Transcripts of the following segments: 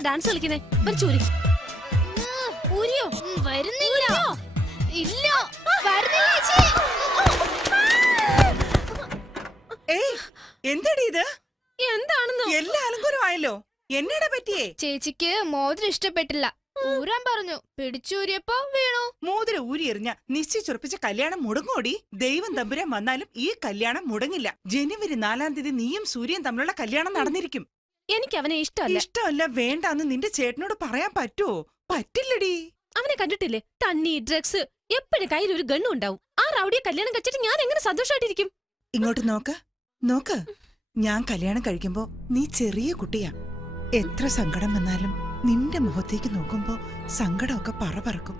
എന്തിനാ ഡാൻസ് കളിക്കുന്നേ? വലിച്ചൂരി. ഊരിയോ? വരുന്നില്ല. ഇല്ല, വരുന്നില്ല ചേച്ചി. ഏയ്, എന്താടി ഇത്? എന്താണെന്നോ? എല്ലാ അലങ്കാരമായല്ലോ. എന്നടാ പറ്റിയേ? ചേച്ചിക്ക് മോതിരം ഇഷ്ടപ്പെട്ടില്ല, ഊരാൻ പറഞ്ഞു. പിടിച്ചൂരിയപ്പോ വീണു. മോതിരം ഊരി എറിഞ്ഞ നിശ്ചയിച്ചുറപ്പിച്ച കല്യാണം മുടങ്ങോടി. ദൈവം തമ്പുരാൻ വന്നാലും ഈ കല്യാണം മുടങ്ങില്ല. ജനുവരി 4-ാം തീയതി നീയും സൂര്യൻ തമ്മിലുള്ള കല്യാണം നടന്നിരിക്കും. എനിക്ക് അവനെ ഇഷ്ടമല്ല. ഇഷ്ടമല്ല, വേണ്ടാന്ന് നിന്റെ ചേട്ടനോട് പറയാൻ പറ്റുമോ? പറ്റില്ലടി. അവനെ കണ്ടിട്ടില്ലേ? തണ്ണി, ഡ്രഗ്സ്, എപ്പോഴും കയ്യിൽ ഒരു ഗണ്ണും ഉണ്ടാവും. ആ റൗഡിയെ കല്യാണം കഴിച്ചിട്ട് ഞാൻ എങ്ങനെ സന്തോഷമായിട്ടിരിക്കും? ഇങ്ങോട്ട് നോക്ക് നോക്ക്. ഞാൻ കല്യാണം കഴിക്കുമ്പോ നീ ചെറിയ കുട്ടിയാ. എത്ര സങ്കടം വന്നാലും നിന്റെ മുഖത്തേക്ക് നോക്കുമ്പോ സങ്കടമൊക്കെ പറക്കും.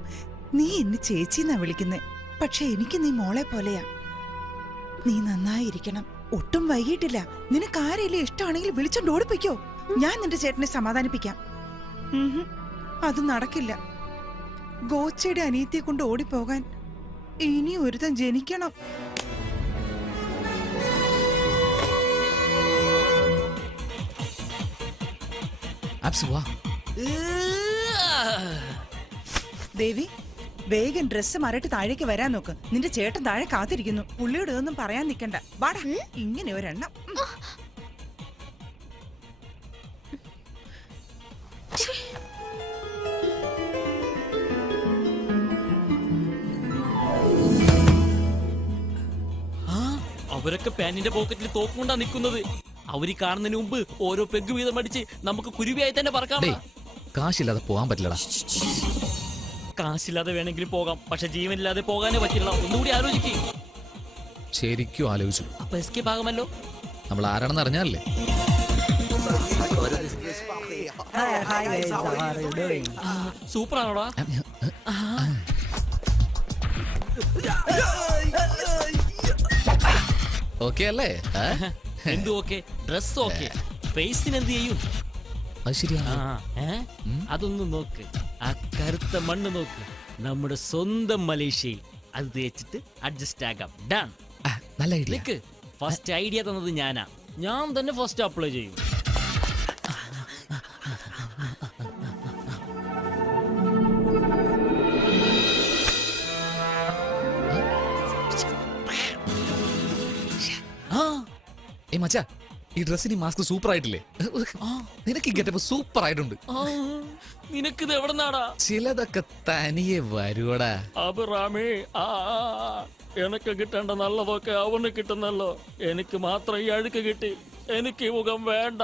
നീ എന്നെ ചേച്ചിന്നാ വിളിക്കുന്നേ, പക്ഷെ എനിക്ക് നീ മോളെ പോലെയാ. നീ നന്നായിരിക്കണം. ഒട്ടും വൈകിട്ടില്ല. നിനക്ക് ആരെങ്കിലും ഇഷ്ടമാണെങ്കിൽ വിളിച്ചോണ്ട് ഓടിപ്പിക്കോ. ഞാൻ നിന്റെ ചേട്ടനെ സമാധാനിപ്പിക്കാം. അത് നടക്കില്ല. ഗോച്ചയുടെ അനിയത്തിയെ കൊണ്ട് ഓടിപ്പോകാൻ ഇനി ഒരുത്തൻ ജനിക്കണം. ദേവി, വേഗം ഡ്രസ്സ് മാറിയിട്ട് താഴേക്ക് വരാൻ നോക്ക്. നിന്റെ ചേട്ടൻ താഴെ കാത്തിരിക്കുന്നു. പുള്ളിയോട് ഇതൊന്നും പറയാൻ നിക്കണ്ട. വാടാ, ഇങ്ങനെ ഒരെണ്ണം. അവരൊക്കെ പാന്റിന്റെ പോക്കറ്റിൽ തോക്കുകൊണ്ടാ നിൽക്കുന്നത്. അവര് കാണുന്നതിന് മുമ്പ് ഓരോ പെഗ് വീതം അടിച്ച് നമുക്ക് കുരുവിയായി തന്നെ പറക്കാം. കാശില്ലാതെ പോകാൻ പറ്റില്ലടാ. കാശില്ലാതെ വേണമെങ്കിലും പോകാം, പക്ഷെ ജീവനില്ലാതെ പോകാനേ പറ്റില്ല. ഒന്നുകൂടി ആലോചിക്കും. ശരിക്കും ആലോചിച്ചു. അപ്പൊ എസ്കേപ്പ് ആകുമല്ലോ. നമ്മൾ ആരാണെന്ന് അറിഞ്ഞാലേ. സൂപ്പർ ആണോടാ? ഓക്കെ അല്ലേ? എന്തു ഓക്കെ? ഡ്രസ് ഓക്കെ, ഫേസിന് എന്ത് ചെയ്യും? അത് ശരിയാണ്. അതൊന്നും നോക്ക്. ആ കറുത്ത മണ്ണ് നോക്ക്. നമ്മുടെ സ്വന്തം മലേഷ്യയിൽ അത് തേച്ചിട്ട് അഡ്ജസ്റ്റ് ആകാം. ഡൺ. നല്ല ഐഡിയ. ഫസ്റ്റ് ഐഡിയ തന്നത് ഞാനാ. ഞാൻ തന്നെ ഫസ്റ്റ് അപ്ലൈ ചെയ്യും. മച്ചാ, ഈ ഡ്രസ്സിന് മാസ്ക് സൂപ്പർ ആയിട്ടില്ലേ? നിനക്ക് ഗെറ്റപ്പ് സൂപ്പർ ആയിട്ടുണ്ട്. നിനക്കിത് എവിടെ നിന്നാടാ? ചിലതൊക്കെ തനിയെ വരുവടാ. അബിറാമേ, എനക്ക് കിട്ടേണ്ട നല്ലതൊക്കെ അവന് കിട്ടുന്നല്ലോ. എനിക്ക് മാത്രം ഈ അഴുക്ക് കിട്ടി. എനിക്ക് ഈ മുഖം വേണ്ട.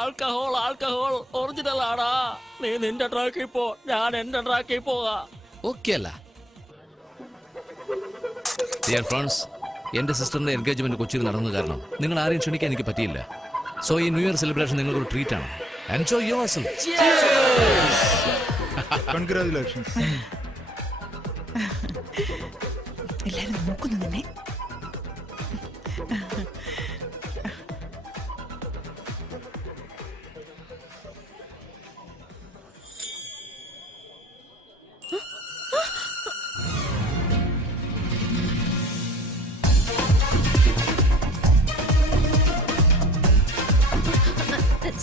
ആൽക്കഹോൾ ആൽക്കഹോൾ ഒറിജിനൽ ആടാ. നീ നിന്റെ ട്രാക്കിൽ പോ, ഞാൻ എന്റെ ട്രാക്കിൽ പോകാ. ഓക്കെ അല്ല? ഡിയർ ഫ്രണ്ട്സ്, എന്റെ സിസ്റ്ററിന്റെ എൻഗേജ്മെന്റ് കൊച്ചിയിൽ നടന്നത് കാരണം നിങ്ങൾ ആരെയും ക്ഷണിക്കാൻ എനിക്ക് പറ്റിയില്ല. സോ ഈ ന്യൂ ഇയർ സെലിബ്രേഷൻ നിങ്ങൾക്കൊരു ട്രീറ്റ് ആണ്. Enjoy yourself. കൺഗ്രാറ്റുലേഷൻസ്. എല്ലാരും നോക്കുന്നു നിന്നെ.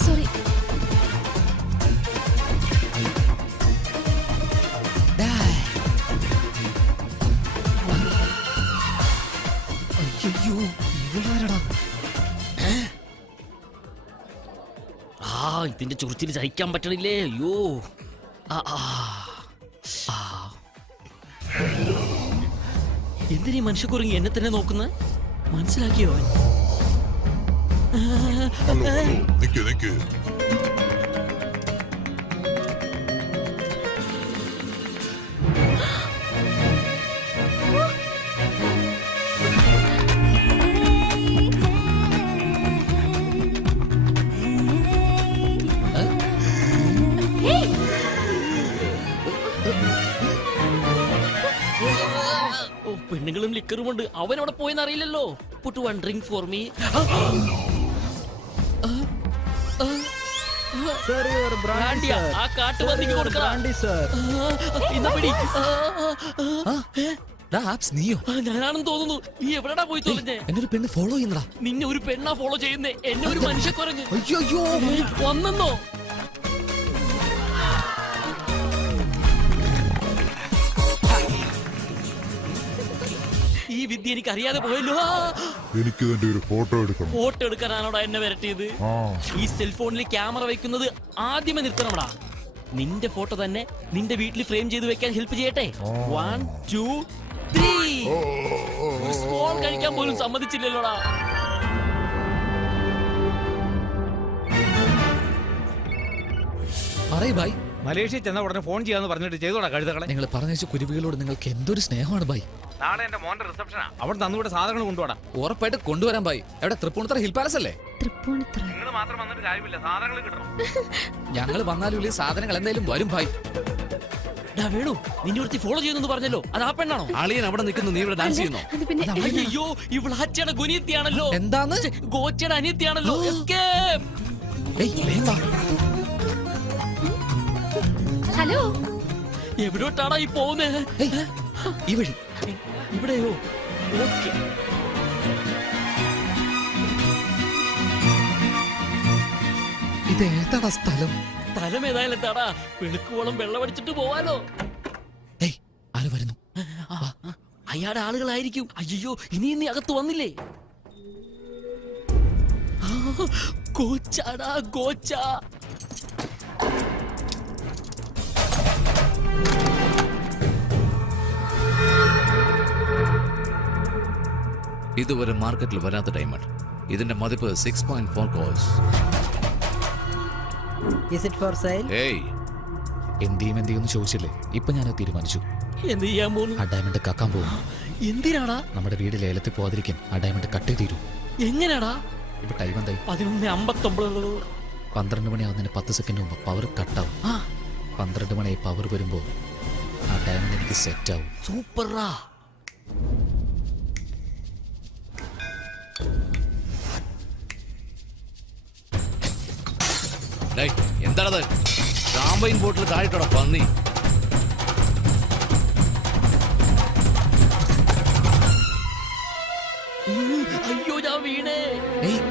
സോറി. അയ്യോ, ഇവളാരടാ? ഇതിന്റെ ചുറിച്ചിൽ സഹിക്കാൻ പറ്റണില്ലേ? അയ്യോ. എന്തിനീ മനുഷ്യക്കുറങ്ങി എന്നെ തന്നെ നോക്കുന്നത്? മനസ്സിലാക്കിയോ? നിക്ക്. പെണ്ണുങ്ങളും ലിക്കറുമുണ്ട്. അവൻ അവിടെ പോയെന്ന് അറിയില്ലല്ലോ. Puttu one drink for me. ആ കാട്ടുപന്നിക്ക് കൊടുക്കണം. ഞാനാണെന്ന് തോന്നുന്നു. നീ എവിടെടാ പോയി തോന്നുന്നേ? എന്നെ ഒരു പെണ്ണ് ഫോളോ ചെയ്യുന്നടാ. നിന്നെ ഒരു പെണ്ണാ ഫോളോ ചെയ്യുന്നേ? എന്നെ ഒരു മനുഷ്യക്കുരങ്ങ്. അയ്യോ വന്നെന്നോ? ഈ വിദ്യ എനിക്ക് അറിയാതെ പോയല്ലോ. എനിക്ക് ഇതിന്റെ ഒരു ഫോട്ടോ എടുക്കണം. ഫോട്ടോ എടുക്കാനാണോടാ എന്നെ വരട്ടിയത്? ആ ഈ സെൽഫോണിൽ ക്യാമറ വെക്കുന്നത് ആദ്യമേ നിർത്തണമടാ. നിന്റെ ഫോട്ടോ തന്നെ നിന്റെ വീട്ടിൽ ഫ്രെയിം ചെയ്ത് വെക്കാൻ ഹെൽപ്പ് ചെയ്യട്ടെ? 1 2 3. ഒരു സ്മോൾ കഴിക്കാൻ പോലും സമ്മതിച്ചില്ലല്ലോടാ. പറയ് ഭായ്, മലേഷ്യ ചെന്ന ഉടനെ ഫോൺ ചെയ്യാന്ന് പറഞ്ഞിട്ട് ചെയ്തോടാ കഴുതകളെ. നിങ്ങൾ പറഞ്ഞ കുരുവികളോട് നിങ്ങൾക്ക് എന്തൊരു സ്നേഹമാണ് ഭായ്. നാളെ എന്റെ മോന്റെ റിസപ്ഷനാ, അവിടെ തന്നുകൂടെ സാധനങ്ങൾ കൊണ്ടുപോടാ. ഉറപ്പായിട്ട് കൊണ്ടുവരാൻ ഭായ്. എവിടെ തൃപ്പൂണിത്തറ ഹിൽ പാലസ് അല്ലേ? തൃപ്പൂണിത്തുറ. നിങ്ങൾ മാത്രം വന്നിട്ട് കാര്യമില്ല, സാധനങ്ങൾ കിട്ടണം. ഞങ്ങൾ വന്നാലും ഇല്ലേ സാധനങ്ങൾ എന്തായാലും വരും ഭായ്. വേണു, നിന്നെ ഒരുത്തി ഫോളോ ചെയ്യുന്നു പറഞ്ഞല്ലോ, അത് ആ പെണ്ണാണോ? അളിയൻ അവിടെ നിൽക്കുന്നു, നീ ഇവിടെ ഡാൻസ് ചെയ്യുന്നോ? അത് പിന്നെ അയ്യോ, ഇവളാച്ചയുടെ ഗുനിയത്തിയാണല്ലോ. എന്താന്ന്? ഗോച്ചയുടെ അനിയത്തിയാണല്ലോ. Escape. ഏയ്, വേഗം വാ. ഹലോ, എവിടോട്ടാടാ ഈ പോകുന്നത്? ഏയ്, ഈ വഴി. ഇവിടെയോ? ഓക്കെ. ഇത് ഏതാടാ സ്ഥലം? സ്ഥലം ഏതായാലും എന്താടാ, വെളുക്കുവോളം വെള്ളമടിച്ചിട്ട് പോവാലോ. ഏയ്, ആര് വരുന്നു? അയാളുടെ ആളുകളായിരിക്കും. അയ്യോ, ഇനി നീ അകത്ത് വന്നില്ലേ? ആ, ഗോച്ചാടാ, ഗോച്ച. ഇതുവരെ മാർക്കറ്റിൽ വരാത്ത ഡയമണ്ട്. ഇതിന്റെ മതിപ്പ് 6.4 crores. Is it for sale? ഏയ്, എന്തിയൊന്നും ചോദിച്ചില്ലേ? ഇപ്പൊ ഞാൻ തീരുമാനിച്ചു. എന്ത് ചെയ്യാൻ പോകുന്നു? ആ ഡയമണ്ട് കക്കാൻ പോകും. എന്തിനാടാ? നമ്മുടെ വീട് ലേലത്തിൽ പോവാതിരിക്കാൻ ആ ഡയമണ്ട് കട്ടേ തീരൂ. എങ്ങനെയാടാ? ഇപ്പൊ ടൈം എന്തായി? 11:59. 12 മണിയാവുന്നതിന് 10 സെക്കൻഡ് മുമ്പ് പവർ കട്ടാവും. 12 മണിയായി പവർ വരുമ്പോ ആ ഡയമണ്ട് എനിക്ക് സെറ്റ് ആവും. സൂപ്പറാ. ഡേയ്, എന്താണത്? ഷാമ്പയിൻ ബോട്ടിൽ താഴെട്ടോടാ പന്നി. അയ്യോ, ഞാൻ വീണേ. ഏയ്,